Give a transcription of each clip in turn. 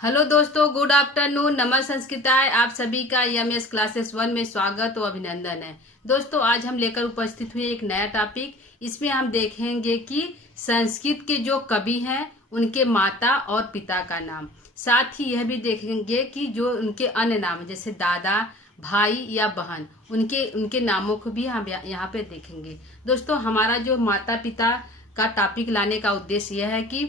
Hello दोस्तों, good afternoon, नमः संस्कृताय। आप सभी का एमएस क्लासेस 1 में स्वागत और अभिनंदन है। दोस्तों, आज हम लेकर उपस्थित हुए एक नया टॉपिक। इसमें हम देखेंगे कि संस्कृत के जो कवि हैं उनके माता और पिता का नाम, साथ ही यह भी देखेंगे कि जो उनके अन्य नाम जैसे दादा, भाई या बहन, उनके उनके नामों को भी हम यहाँ पे देखेंगे। दोस्तों, हमारा जो माता पिता का टॉपिक लाने का उद्देश्य यह है कि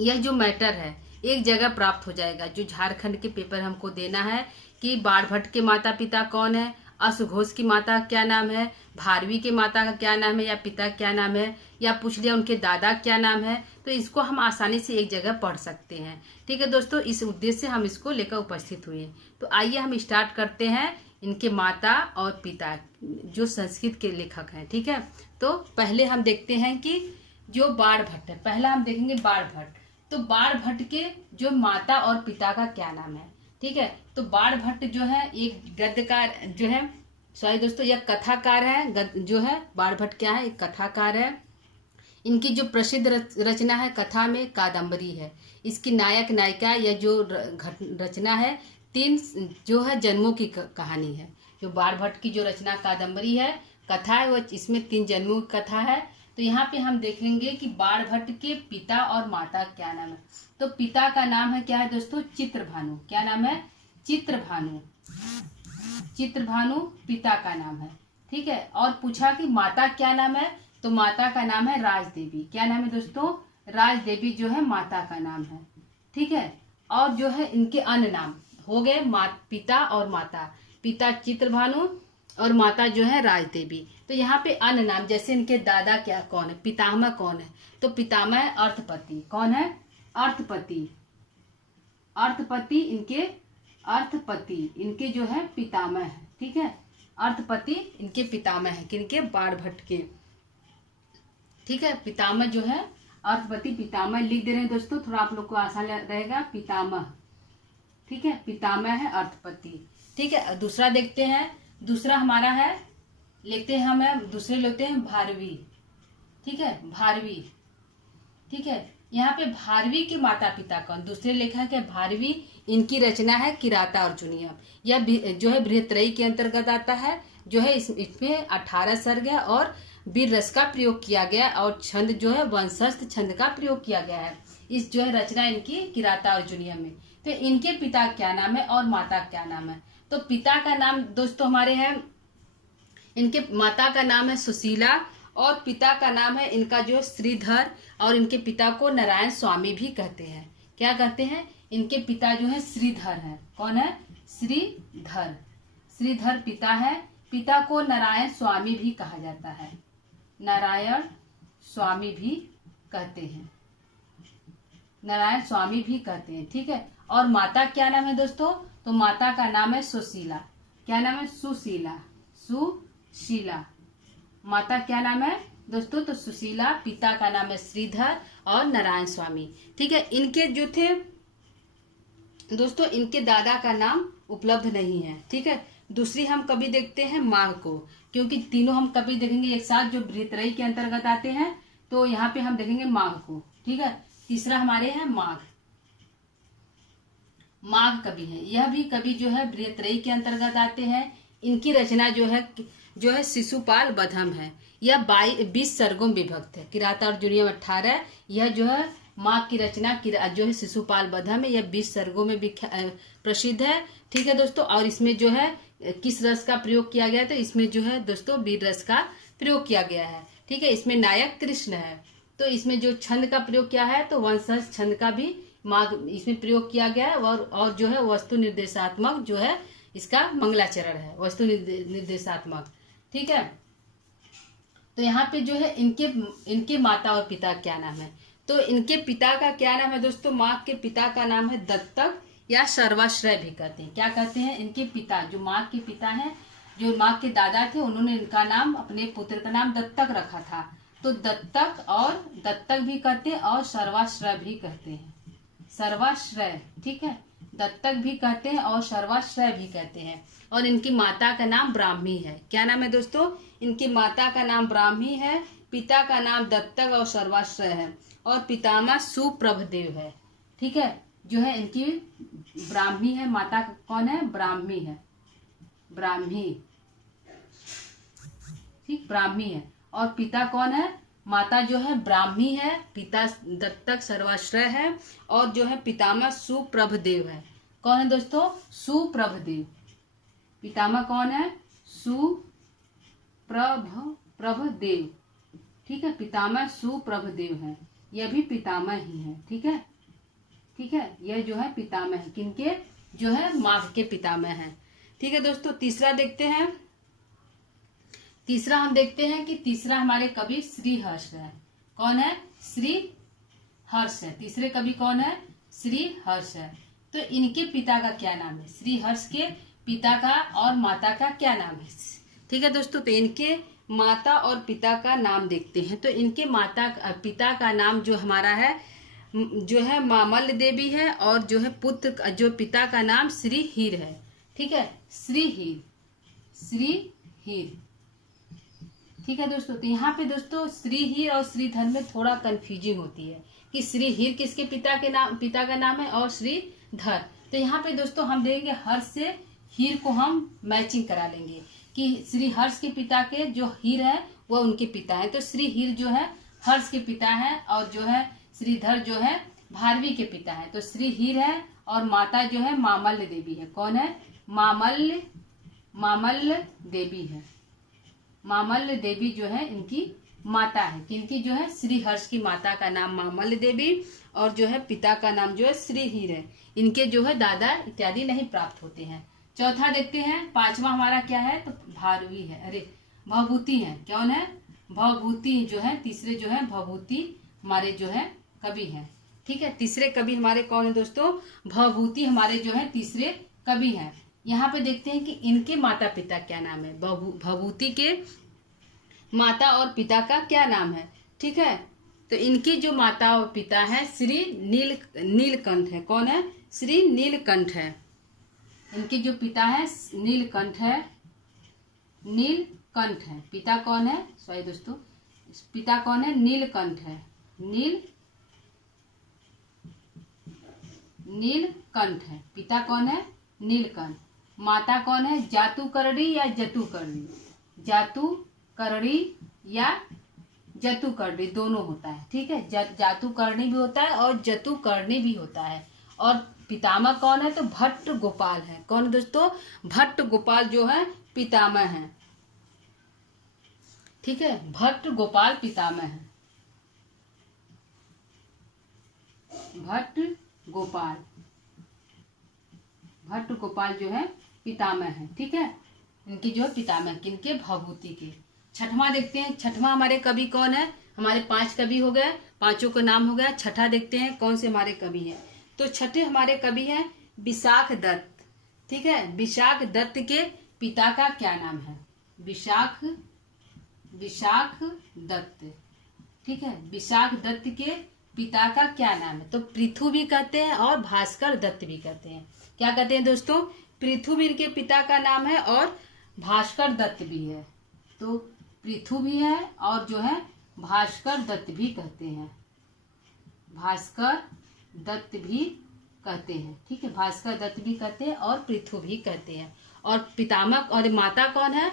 यह जो मैटर है एक जगह प्राप्त हो जाएगा। जो झारखंड के पेपर हमको देना है कि बाणभट्ट के माता पिता कौन है, अश्वघोष की माता का क्या नाम है, भारवी के माता का क्या नाम है या पिता क्या नाम है, या पूछ लिया उनके दादा क्या नाम है, तो इसको हम आसानी से एक जगह पढ़ सकते हैं। ठीक है दोस्तों, इस उद्देश्य से हम इसको लेकर उपस्थित हुए। तो आइए हम स्टार्ट करते हैं इनके माता और पिता जो संस्कृत के लेखक हैं। ठीक है, तो पहले हम देखते हैं कि जो बाणभट्ट है, पहला हम देखेंगे बाणभट्ट। तो बाणभट्ट के जो माता और पिता का क्या नाम है। ठीक है, तो बाणभट्ट जो है एक गद्यकार जो है, सॉरी दोस्तों, यह कथाकार है। जो है बाणभट्ट क्या है, एक कथाकार है। इनकी जो प्रसिद्ध रचना है कथा में कादम्बरी है। इसकी नायक नायिका या जो रचना है तीन जो है जन्मों की कहानी है। जो बाणभट्ट की जो रचना कादम्बरी है, कथा है, वो इसमें 3 जन्मों की कथा है। तो यहाँ पे हम देखेंगे कि बाणभट्ट के पिता और माता क्या नाम है। तो पिता का नाम है क्या है दोस्तों, चित्रभानु। क्या नाम है, चित्रभानु। चित्रभानु पिता का नाम है। ठीक है, और पूछा कि माता क्या नाम है, तो माता का नाम है राजदेवी। क्या नाम है दोस्तों, राजदेवी जो है माता का नाम है। ठीक है, और जो है इनके अन्य नाम हो गए पिता और माता। पिता चित्रभानु और माता जो है राजदेवी। तो यहाँ पे अन्य नाम जैसे इनके दादा क्या कौन है, पितामह कौन है, तो पितामह अर्थपति। कौन है, अर्थपति। अर्थपति इनके, अर्थपति इनके जो है पितामह है। ठीक है, अर्थपति इनके पितामह है, किनके, बाणभट्ट के। ठीक है, पितामह जो है अर्थपति, पितामह लिख दे रहे हैं दोस्तों, थोड़ा आप लोग को आसान रहेगा, पितामह। ठीक है, पितामह है अर्थपति। ठीक है, दूसरा देखते हैं। दूसरा हमारा है, लेते हैं हमें दूसरे लेते हैं भारवी। ठीक है, भारवी। ठीक है, यहाँ पे भारवी के माता पिता कौन, दूसरे लेखक है भारवी। इनकी रचना है किराता अर्जुनीयम। यह जो है बृहत्रयी के अंतर्गत आता है। जो है इसमें 18 सर्ग है और वीर रस का प्रयोग किया गया और छंद जो है वंशस्थ छंद का प्रयोग किया गया है। इस जो है रचना इनकी किराता अर्जुनीयम में। तो इनके पिता क्या नाम है और माता क्या नाम है। तो पिता का नाम दोस्तों हमारे हैं, इनके माता का नाम है सुशीला और पिता का नाम है इनका जो श्रीधर, और इनके पिता को नारायण स्वामी भी कहते हैं। क्या कहते हैं, इनके पिता जो है श्रीधर है। कौन है, श्रीधर। श्रीधर पिता है। पिता को नारायण स्वामी भी कहा जाता है, नारायण स्वामी भी कहते हैं, नारायण स्वामी भी कहते हैं। ठीक है, और माता क्या नाम है दोस्तों, तो माता का नाम है सुशीला। क्या नाम है, सुशीला। सुशीला माता क्या नाम है दोस्तों, तो सुशीला। पिता का नाम है श्रीधर और नारायण स्वामी। ठीक है, इनके जो थे दोस्तों, इनके दादा का नाम उपलब्ध नहीं है। ठीक है, दूसरी हम कवि देखते हैं माघ को, क्योंकि तीनों हम कवि देखेंगे एक साथ जो बृहत्रयी के अंतर्गत आते हैं। तो यहाँ पे हम देखेंगे माघ को। ठीक है, तीसरा हमारे हैं माघ। माघ कवि है, यह भी कवि जो है बृहत्रयी के अंतर्गत आते हैं। इनकी रचना जो है शिशुपाल बधम है। यह 20 सर्गों में विभक्त है। किराता अर्जुनीयम 18, यह जो है माघ की रचना जो है शिशुपाल बधम है। यह 20 सर्गों में प्रसिद्ध है। ठीक है दोस्तों, और इसमें जो है किस रस का प्रयोग किया गया, तो इसमें जो है दोस्तों वीर रस का प्रयोग किया गया है। ठीक है, इसमें नायक कृष्ण है। तो इसमें जो छंद का प्रयोग किया है, तो वंशज छंद का भी माघ इसमें प्रयोग किया गया है। और जो है वस्तु निर्देशात्मक जो है इसका मंगलाचरण है, वस्तु निर्देशात्मक। ठीक है, तो यहाँ पे जो है इनके माता और पिता क्या नाम है। तो इनके पिता का क्या नाम है दोस्तों, माँ के पिता का नाम है दत्तक या सर्वाश्रय भी कहते हैं। क्या कहते हैं, इनके पिता जो माँ के पिता हैं, जो माँ के दादा थे, उन्होंने इनका नाम, अपने पुत्र का नाम दत्तक रखा था। तो दत्तक और दत्तक भी कहते हैं और सर्वाश्रय भी कहते हैं, सर्वाश्रय। ठीक है, दत्तक भी कहते हैं और सर्वाश्रय भी कहते हैं। और इनकी माता का नाम ब्राह्मी है। क्या नाम है दोस्तों, इनकी माता का नाम ब्राह्मी है, पिता का नाम दत्तक और सर्वाश्रय है, और पितामह सुप्रभदेव है। ठीक है, जो है इनकी ब्राह्मी है। माता कौन है? ब्राह्मी है, ब्राह्मी, ठीक, ब्राह्मी है। और पिता कौन है? माता जो है ब्राह्मी है, पिता दत्तक सर्वाश्रय है, और जो है पितामह सुप्रभदेव है। कौन है दोस्तों? सुप्रभदेव। पितामह कौन है? सुप्रभदेव, ठीक है, पितामह सुप्रभदेव है, यह भी पितामह ही है, ठीक है, ठीक है, यह जो है पितामह है, किनके? जो है माघ के पितामह है, ठीक है दोस्तों। तीसरा देखते हैं, तीसरा हम देखते हैं कि तीसरा हमारे कवि श्री हर्ष है। कौन है? श्री हर्ष है। तीसरे कवि कौन है? श्री हर्ष है। तो इनके पिता का क्या नाम है? श्री हर्ष के पिता का और माता का क्या नाम है? ठीक है दोस्तों, तो इनके माता और पिता का नाम देखते हैं। तो इनके पिता का नाम जो हमारा है जो है मामल्ल देवी है, और जो है पुत्र जो पिता का नाम श्री हीर है, ठीक है, श्री हीर, श्री हीर, ठीक है दोस्तों। तो यहाँ पे दोस्तों श्री हीर और श्रीधर में थोड़ा कंफ्यूजिंग होती है कि श्री हीर किसके पिता का नाम है और श्रीधर। तो यहाँ पे दोस्तों हम देंगे हर्ष से हीर को हम मैचिंग करा लेंगे कि श्री हर्ष के पिता के जो हीर है वो उनके पिता है। तो श्री हीर जो है हर्ष के पिता है, और जो है श्रीधर जो है भारवी के पिता है। तो श्री हीर है और माता जो है मामल्ल देवी है। कौन है? मामल्ल देवी है। मामल्ल देवी जो है इनकी माता है। किनकी? जो है श्री हर्ष की माता का नाम मामल्ल देवी, और जो है पिता का नाम जो है श्री हीर है। इनके जो है दादा इत्यादि नहीं प्राप्त होते हैं। चौथा देखते हैं, पांचवा हमारा क्या है? तो भारवी है, अरे भवभूति है। कौन है? भवभूति जो है, तीसरे जो है भवभूति हमारे जो है कवि है, ठीक है। तीसरे कवि हमारे कौन है दोस्तों? भवभूति हमारे जो है तीसरे कवि हैं। यहाँ पे देखते हैं कि इनके माता पिता क्या नाम है। भवभूति के माता और पिता का क्या नाम है, ठीक है। तो इनकी जो माता और पिता है श्री नीलकंठ है। कौन है? श्री नीलकंठ है। इनके जो पिता है नीलकंठ है, नीलकंठ है। पिता कौन है? सॉरी दोस्तों, पिता कौन है? नीलकंठ है, नीलकंठ है। पिता कौन है? नीलकंठ। माता कौन है? जातुकर्णी या जतुकर्णी? जातुकर्णी या जतुकर्णी दोनों होता है, ठीक है। जातुकर्णी भी होता है और जतुकर्णी भी होता है। और पितामह कौन है? तो भट्ट गोपाल है। कौन दोस्तों? भट्ट गोपाल जो है पितामह है, ठीक है। भट्ट गोपाल पितामह है, भट्ट गोपाल जो है पितामह है, ठीक है। इनकी जो पितामह किनके? भवभूति के। छठवां देखते हैं, छठवां हमारे कवि कौन है? हमारे 5 कवि हो गए, पांचों का नाम हो गया। छठा देखते हैं कौन से हमारे कवि हैं। तो छठे हमारे कवि हैं विशाख दत्त, ठीक है। विशाख दत्त के पिता का क्या नाम है? विशाख दत्त, ठीक है। विशाख दत्त के पिता का क्या नाम है? तो पृथु भी कहते हैं और भास्कर दत्त भी कहते हैं। क्या कहते हैं दोस्तों? पृथु भी इनके पिता का नाम है और भास्कर दत्त भी है। तो पृथु भी है और जो है भास्कर दत्त भी कहते हैं, भास्कर दत्त भी कहते हैं, ठीक है। भास्कर दत्त भी कहते हैं और पृथु भी कहते हैं। और पितामह और माता कौन है?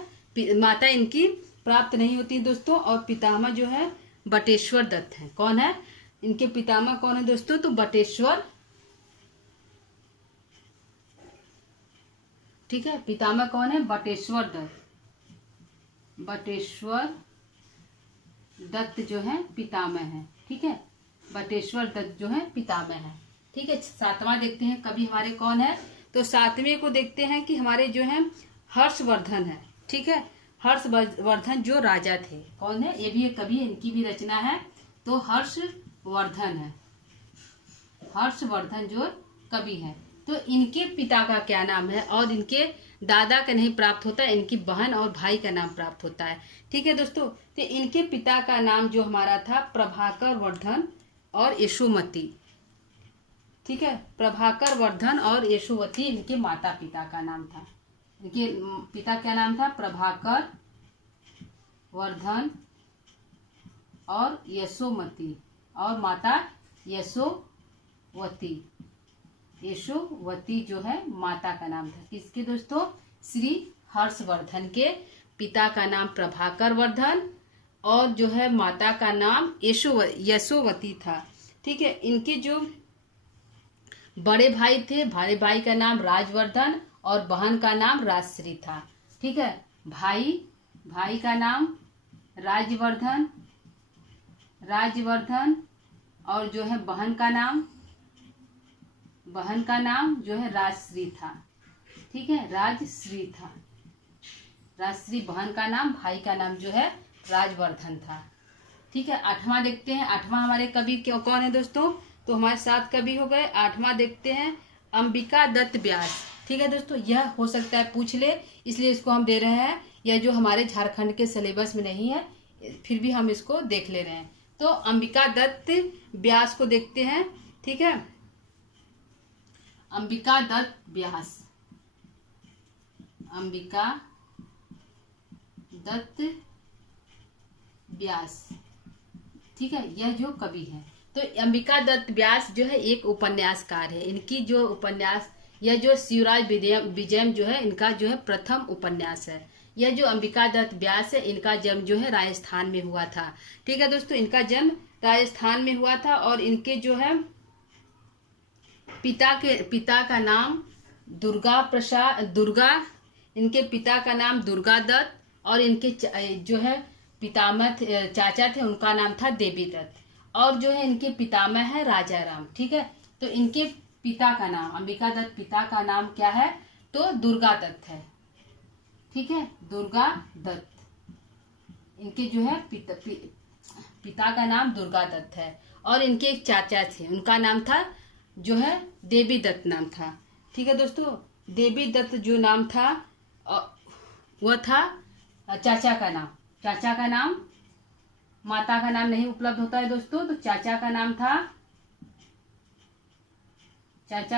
माता इनकी प्राप्त नहीं होती दोस्तों। और पितामह जो है बटेश्वर दत्त है। कौन है? इनके पितामह कौन है दोस्तों? तो बटेश्वर, ठीक है। पितामह कौन है? बटेश्वर दत्त। बटेश्वर दत्त जो है पितामह है, ठीक है। बटेश्वर दत्त जो है पितामह है, ठीक है। सातवां देखते हैं कवि हमारे कौन है। तो सातवें को देखते हैं कि हमारे जो है हर्षवर्धन है, ठीक है। हर्षवर्धन जो राजा थे। कौन है? ये भी एक कवि है, इनकी भी रचना है। तो हर्षवर्धन है, हर्षवर्धन जो कवि है। तो इनके पिता का क्या नाम है? और इनके दादा का नहीं प्राप्त होता, इनकी बहन और भाई का नाम प्राप्त होता है, ठीक है दोस्तों। तो इनके पिता का नाम जो हमारा था प्रभाकर वर्धन और यशोमती, ठीक है। प्रभाकर वर्धन और यशोवती इनके माता पिता का नाम था। इनके पिता क्या नाम था? प्रभाकर वर्धन और यशोमती, और माता यशोवती, यशोवती जो है माता का नाम था। किसके दोस्तों? श्री हर्षवर्धन के पिता का नाम प्रभाकर वर्धन और जो है माता का नाम यशोवती था। ठीक है, इनके जो बड़े भाई थे, बड़े भाई का नाम राजवर्धन और बहन का नाम राजश्री था। ठीक है, भाई का नाम राजवर्धन और जो है बहन का नाम जो है राजश्री था। ठीक है, राजश्री था। राजश्री बहन का नाम, भाई का नाम जो है राजवर्धन था। ठीक है, 8वां देखते हैं। 8वां हमारे कवि कौन है दोस्तों? तो हमारे 7 कवि हो गए। 8वां देखते हैं, अंबिका दत्त व्यास। ठीक है दोस्तों, यह हो सकता है पूछ ले, इसलिए इसको हम दे रहे हैं। यह जो हमारे झारखंड के सिलेबस में नहीं है, फिर भी हम इसको देख ले रहे हैं। तो अंबिका दत्त व्यास को देखते हैं। ठीक है, अंबिका दत्त व्यास। ठीक है, यह जो कवि है, तो अंबिका दत्त व्यास जो है एक उपन्यासकार है। इनकी जो उपन्यास, यह जो शिवराज विजयम जो है, इनका जो है प्रथम उपन्यास है। यह जो अंबिका दत्त व्यास है, इनका जन्म जो है राजस्थान में हुआ था। ठीक है दोस्तों, इनका जन्म राजस्थान में हुआ था और इनके जो है पिता का नाम इनके पिता का नाम दुर्गा दत्त और इनके जो है पितामह चाचा थे, उनका नाम था देवी दत्त और जो है इनके पितामह है राजा राम। ठीक है, तो इनके पिता का नाम, अंबिका दत्त पिता का नाम क्या है? तो दुर्गा दत्त है। ठीक है, दुर्गा दत्त। इनके जो है पिता का नाम दुर्गा दत्त है और इनके एक चाचा थे, उनका नाम था जो है देवी दत्त नाम था। ठीक है दोस्तों, देवी दत्त जो नाम था वह था चाचा का नाम। माता का नाम नहीं उपलब्ध होता है दोस्तों, तो चाचा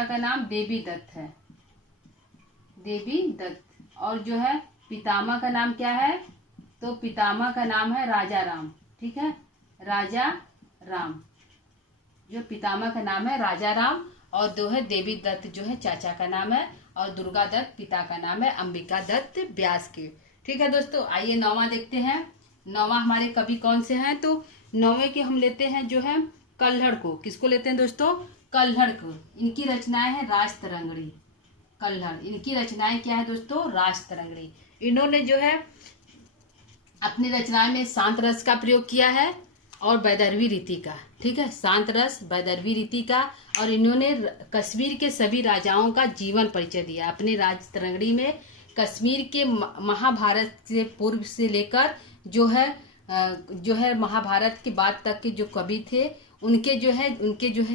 का नाम देवी दत्त है, देवी दत्त। और जो है पितामह का नाम क्या है? तो पितामह का नाम है राजा राम। ठीक है, राजा राम, जो पितामह का नाम है राजा राम और जो है देवी दत्त जो है चाचा का नाम है और दुर्गा दत्त पिता का नाम है अंबिका दत्त व्यास के। ठीक है दोस्तों, आइए 9वां देखते हैं। 9वां हमारे कवि कौन से हैं? तो 9वें के हम लेते हैं जो है कल्हड़ को। किसको लेते हैं दोस्तों? कल्हड़ को। इनकी रचनाएं है राजतरंगिणी। कल्हड़, इनकी रचनाएं क्या है दोस्तों? राजतरंगिणी। इन्होंने जो है अपनी रचनाएं में शांत रस का प्रयोग किया है और वैदर्भी रीति का। ठीक है, शांत रस, वैदर्भी रीति का। और इन्होंने कश्मीर के सभी राजाओं का जीवन परिचय दिया अपने राजतरंगिणी में। कश्मीर के महाभारत से पूर्व से लेकर जो है महाभारत के बाद तक के जो कवि थे, उनके जो है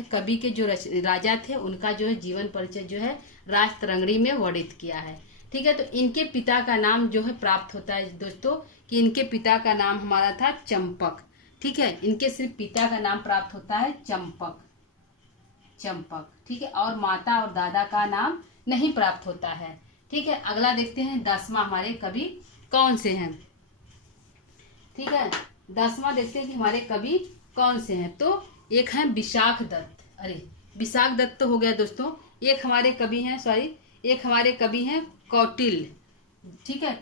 कवि के जो राजा थे, उनका जो है जीवन परिचय जो है राजतरंगिणी में वर्णित किया है। ठीक है, तो इनके पिता का नाम जो है प्राप्त होता है दोस्तों कि इनके पिता का नाम हमारा था चंपक। ठीक है, इनके सिर्फ पिता का नाम प्राप्त होता है चंपक। ठीक है, और माता और दादा का नाम नहीं प्राप्त होता है। ठीक है, अगला देखते हैं 10वां हमारे कवि कौन से हैं। ठीक है, 10वां देखते हैं कि हमारे कवि कौन से हैं। तो एक है विशाख दत्त। अरे विशाख दत्त तो हो गया दोस्तों। एक हमारे कवि हैं कौटिल्य। ठीक है,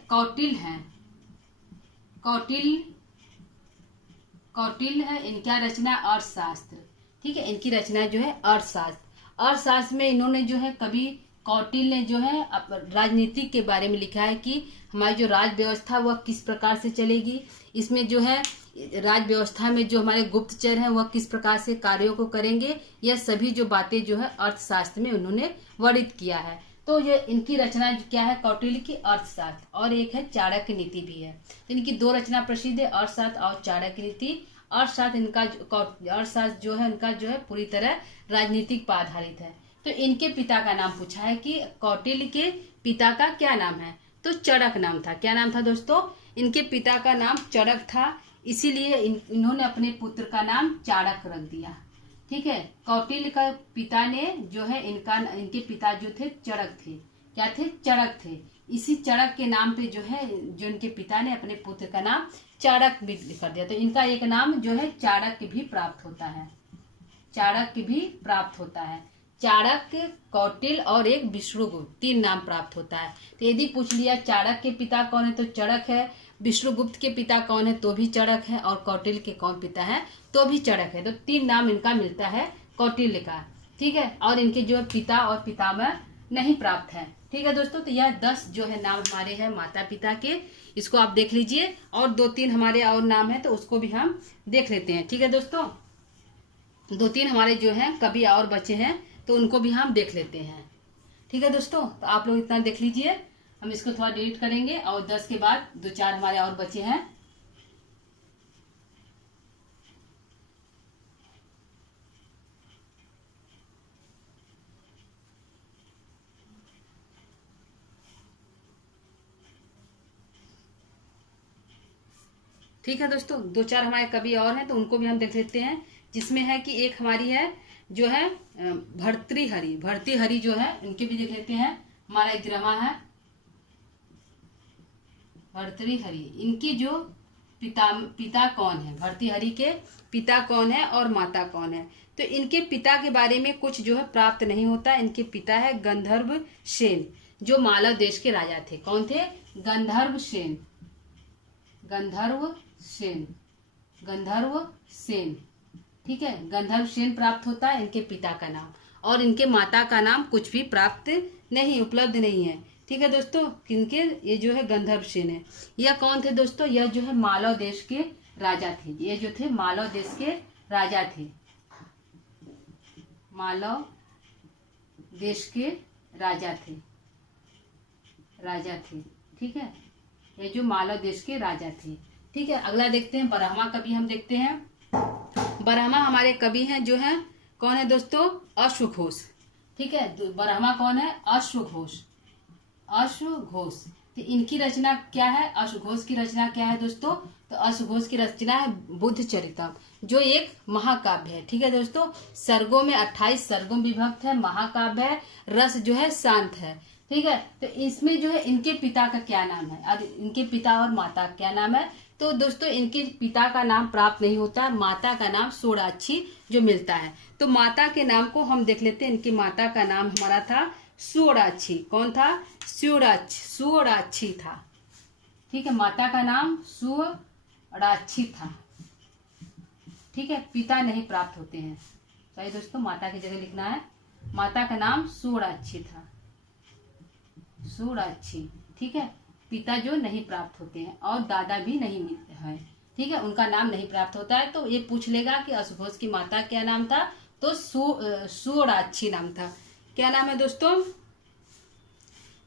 कौटिल्य है। इनका रचना अर्थशास्त्र। ठीक है, इनकी रचना जो है अर्थशास्त्र में इन्होंने जो है कवि कौटिल्य ने जो है राजनीति के बारे में लिखा है कि हमारी जो राज व्यवस्था वह किस प्रकार से चलेगी। इसमें जो है राज व्यवस्था में जो हमारे गुप्तचर हैं वह किस प्रकार से कार्यों को करेंगे, यह सभी जो बातें जो है अर्थशास्त्र में उन्होंने वर्णित किया है। तो ये इनकी रचना क्या है? कौटिल्य की अर्थशास्त्र। और एक है चाणक्य नीति भी है। तो इनकी 2 रचना प्रसिद्ध है, अर्थशास्त्र और चाणक्य नीति। अर्थशास्त्र जो है इनका जो है पूरी तरह राजनीतिक पर आधारित है। तो इनके पिता का नाम पूछा है कि कौटिल्य के पिता का क्या नाम है? तो चड़क नाम था। क्या नाम था दोस्तों? इनके पिता का नाम चड़क था, इसीलिए इन्होंने अपने पुत्र का नाम चाणक्य रख दिया। ठीक है, कौटिल्य का पिता ने जो है इनके पिता जो थे चड़क थे। क्या थे? चड़क थे। इसी चड़क के नाम पे जो है जो इनके पिता ने अपने पुत्र का नाम चाणक्य भी कर दिया। तो इनका एक नाम जो है चाणक्य भी प्राप्त होता है। चाणक्य, कौटिल्य और एक विष्णुगुप्त, 3 नाम प्राप्त होता है। तो यदि पूछ लिया चाणक्य के पिता कौन है तो चणक है, विष्णुगुप्त के पिता कौन है तो भी चणक है, और कौटिल्य के कौन पिता है तो भी चणक है। तो 3 नाम इनका मिलता है कौटिल्य का, ठीक है। और इनके जो है पिता और पितामह नहीं प्राप्त है, ठीक है दोस्तों। तो यह 10 जो है नाम हमारे हैं माता पिता के, इसको आप देख लीजिए। और 2-3 हमारे और नाम है तो उसको भी हम देख लेते हैं, ठीक है दोस्तों। 2-3 हमारे जो हैं कवि और बचे हैं तो उनको भी हम देख लेते हैं, ठीक है दोस्तों। तो आप लोग इतना देख लीजिए, हम इसको थोड़ा डिलीट करेंगे। और 10 के बाद 2-4 हमारे और बचे हैं। ठीक है दोस्तों, 2-4 हमारे कवि और हैं तो उनको भी हम देख लेते हैं। जिसमें है कि एक हमारी है जो है भर्तृहरि, भर्तृहरि जो है इनके भी देख लेते हैं। हमारा एक ड्रामा है भर्तृहरि, इनकी जो पिता कौन है, भर्तृहरि के पिता कौन है और माता कौन है। तो इनके पिता के बारे में कुछ जो है प्राप्त नहीं होता। इनके पिता है गंधर्व सेन, जो मालव देश के राजा थे। कौन थे? गंधर्व सेन, गंधर्व सेन, गंधर्व सेन, ठीक है। गंधर्व सेन प्राप्त होता है इनके पिता का नाम, और इनके माता का नाम कुछ भी प्राप्त नहीं, उपलब्ध नहीं है, ठीक है दोस्तों। किनके? ये जो है गंधर्व सेन है। यह कौन थे दोस्तों? यह जो है मालव देश के राजा थे। ये जो थे मालव देश के राजा थे, मालव देश के राजा थे, राजा थे, ठीक है। ये जो मालव देश के राजा थे, ठीक है। अगला देखते हैं ब्रह्मा कवि, हम देखते हैं। ब्रह्मा हमारे कवि हैं जो है कौन है दोस्तों? अश्वघोष, ठीक है। ब्रह्मा कौन है? अश्वघोष, अश्वघोष। तो इनकी रचना क्या है? अश्वघोष की रचना क्या है दोस्तों? तो अश्वघोष की रचना है बुद्ध चरितम, जो एक महाकाव्य है, ठीक है दोस्तों। सर्गों में 28 सर्गों में विभक्त है, महाकाव्य है, रस जो है शांत है, ठीक है। तो इसमें जो है इनके पिता का क्या नाम है, और इनके पिता और माता का क्या नाम है? तो दोस्तों इनके पिता का नाम प्राप्त नहीं होता, माता का नाम सोड़ाक्षी जो मिलता है। तो माता के नाम को हम देख लेते हैं। इनकी माता का नाम हमारा था सोड़ाक्षी। कौन था? सोड़ाक्षी था, ठीक है। माता का नाम सोड़ाक्षी था, ठीक है। पिता नहीं प्राप्त होते हैं, सही दोस्तों, माता की जगह लिखना है। माता का नाम सोड़ाक्षी था, सोड़ाक्षी, ठीक है। पिता जो नहीं प्राप्त होते हैं और दादा भी नहीं मिलते हैं, ठीक है, उनका नाम नहीं प्राप्त होता है। तो ये पूछ लेगा कि अश्वघोष की माता क्या नाम था? तो सोड़ाक्षी नाम था। क्या नाम है दोस्तों?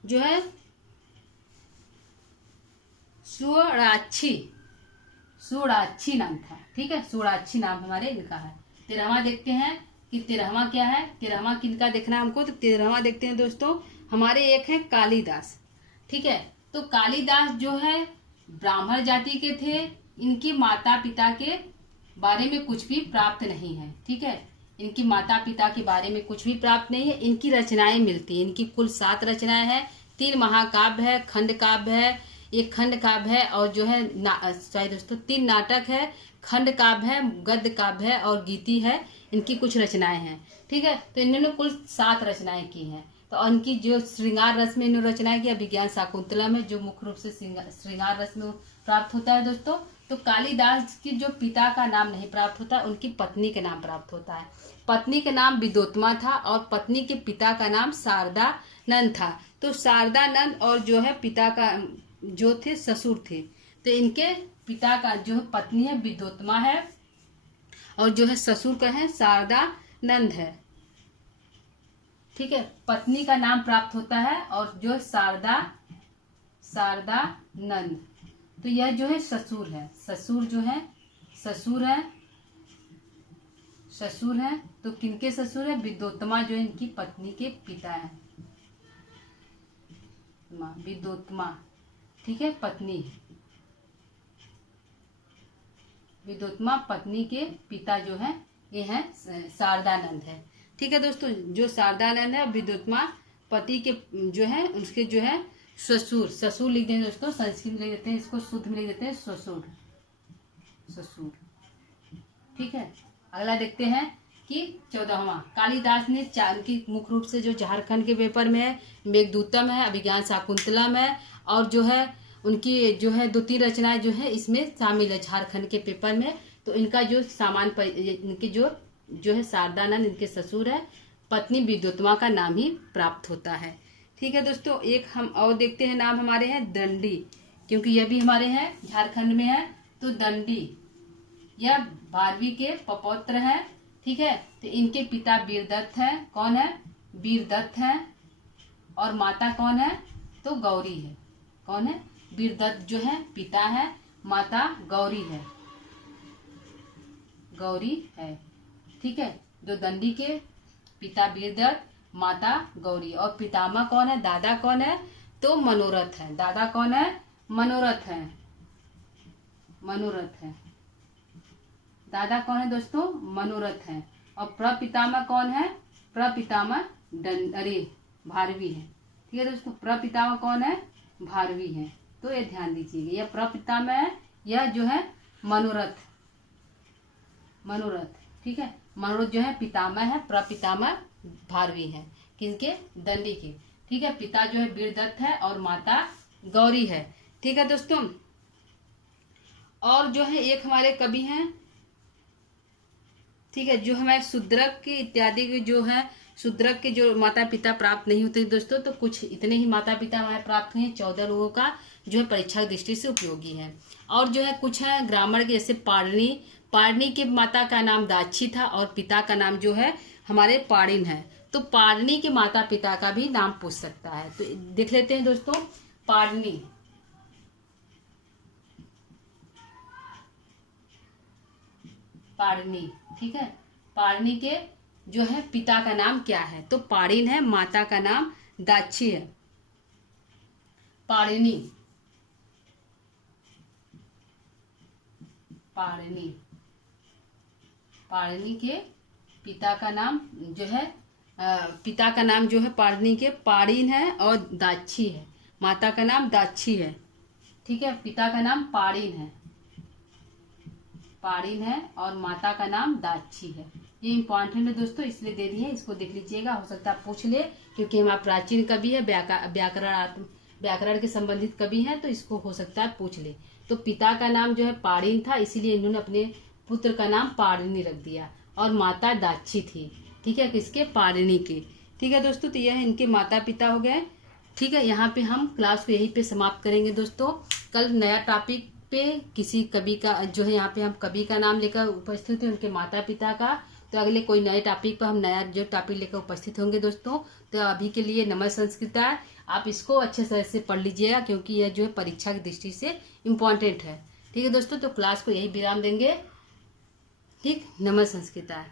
जो है सोड़ाक्षी, सोड़ाक्षी नाम था, ठीक है। सोड़ाक्षी नाम हमारे इनका है। 13वां देखते हैं कि 13वां क्या है। 13वां किनका देखना है हमको? तो 13वां देखते हैं दोस्तों, हमारे एक है कालिदास, ठीक है। तो कालिदास जो है ब्राह्मण जाति के थे। इनकी माता पिता के बारे में कुछ भी प्राप्त नहीं है, ठीक है। इनकी माता पिता के बारे में कुछ भी प्राप्त नहीं है। इनकी रचनाएं मिलती हैं। इनकी कुल 7 रचनाएं हैं। 3 महाकाव्य है, खंड काव्य है, एक खंड काव्य है, और जो है सॉरी दोस्तों 3 नाटक है, खंड काव्य है, गद्य काव्य है और गीति है। इनकी कुछ रचनाएं हैं, ठीक है। तो इन्होंने कुल 7 रचनाएं की हैं। तो उनकी जो श्रृंगार रस में इन्होंने रचनाएं की, विज्ञान शाकुंतलम में जो मुख्य रूप से श्रृंगार रस में प्राप्त होता है दोस्तों। तो कालिदास की जो पिता का नाम नहीं प्राप्त होता, उनकी पत्नी के नाम प्राप्त होता है। पत्नी का नाम विद्योत्मा था और पत्नी के पिता का नाम शारदानंद था। तो शारदानंद और जो है पिता का जो थे ससुर थे। तो इनके पिता का जो पत्नी है विद्योत्मा है और जो है ससुर का है शारदानंद है, ठीक है। पत्नी का नाम प्राप्त होता है और जो शारदानंद। तो यह जो है ससुर है, ससुर जो है ससुर है, ससुर है। तो किनके ससुर है? विद्योत्मा जो इनकी पत्नी के पिता है, विद्योत्मा, ठीक है, पत्नी। विद्योत्मा पत्नी के पिता जो है ये है शारदानंद है, ठीक है दोस्तों। जो शारदानंद है विद्योत्मा पति के जो है उसके जो है ससुर, ससुर लिख देंगे दोस्तों, संस्कृत में लिख देते हैं, इसको शुद्ध में लिख देते हैं ससुर, ससुर, ठीक है। अगला देखते हैं कि 14वां कालिदास ने चार की मुख्य रूप से जो झारखंड के पेपर में है, मेघदूतम है, अभिज्ञान शाकुंतलम है, और जो है उनकी जो है 2-3 रचनाएं जो है इसमें शामिल है झारखंड के पेपर में। तो इनका जो इनके जो है शारदानंद इनके ससुर है, पत्नी विद्योत्तमा का नाम ही प्राप्त होता है। ठीक है दोस्तों, एक हम और देखते हैं, नाम हमारे हैं दंडी, क्योंकि यह भी हमारे हैं झारखंड में है। तो दंडी यह 12वीं के पपौत्र है। ठीक है, तो इनके पिता वीरदत्त है। कौन है? वीरदत्त है। और माता कौन है? तो गौरी है। कौन है? वीरदत्त जो है पिता है, माता गौरी है। गौरी है। ठीक है, जो दंडी के पिता वीरदत्त, माता गौरी, और पितामह कौन है? दादा कौन है? तो मनोरथ है। दादा कौन है? मनोरथ है। मनोरथ है। दादा कौन है दोस्तों? मनोरथ है। और प्रपितामह कौन है? प्रपितामह भारवी है। ठीक है दोस्तों, प्रपितामह कौन है? भारवी है। तो ये ध्यान दीजिएगा, यह प्रपितामह है, यह जो है मनोरथ। मनोरथ, ठीक है, मनोरथ जो है पितामह है, प्रपितामह भारवी है। किनके? दंडी के। ठीक है, पिता जो है वीरदत्त है और माता गौरी है। ठीक है दोस्तों, और जो है एक हमारे कवि हैं, ठीक है, जो हमारे शूद्रक के इत्यादि के जो है, शूद्रक के जो माता पिता प्राप्त नहीं होते दोस्तों, तो कुछ इतने ही माता पिता हमारे प्राप्त हुए हैं। 14 लोगों का जो है परीक्षा की दृष्टि से उपयोगी है। और जो है कुछ है ग्रामर के, जैसे पारणी। पारणी के माता का नाम दाक्षी था और पिता का नाम जो है हमारे पारिन है। तो पारणी के माता पिता का भी नाम पूछ सकता है। तो देख लेते हैं दोस्तों, पारणी। पारणी, ठीक है, पारणी के जो है पिता का नाम क्या है? तो पारिन है, माता का नाम दाक्षी है। पारिणी, पारिणी, पारिणी के पिता का नाम जो है पिता का नाम जो है पारिणी के पारिन है और दाक्षी है। माता का नाम दाक्षी है। ठीक है, पिता का नाम पारिन है, पारिन है, और माता का नाम दाक्षी है। ये इम्पोर्टेंट है दोस्तों, इसलिए दे दी है, इसको देख लीजिएगा, हो सकता है पूछ ले, क्योंकि हमारा प्राचीन कवि है, व्याकरण के संबंधित कवि हैं, तो इसको हो सकता है पूछ ले। तो पिता का नाम जो है पारिन था, इसीलिए इन्होंने अपने पुत्र का नाम पारिनी रख दिया, और माता दाक्षी थी। ठीक है, किसके? पारिनी के। ठीक है दोस्तों, तो यह इनके माता पिता हो गए। ठीक है, यहाँ पे हम क्लास को यहीं पे समाप्त करेंगे दोस्तों। कल नया टॉपिक पे किसी कवि का जो है, यहाँ पे हम कवि का नाम लेकर उपस्थित हैं, उनके माता पिता का। तो अगले कोई नए टॉपिक पर हम नया जो टॉपिक लेकर उपस्थित होंगे दोस्तों। तो अभी के लिए नमः संस्कृता, आप इसको अच्छे से पढ़ लीजिएगा, क्योंकि यह जो है परीक्षा की दृष्टि से इम्पोर्टेंट है। ठीक है दोस्तों, तो क्लास को यही विराम देंगे। ठीक, नमः संस्कृता।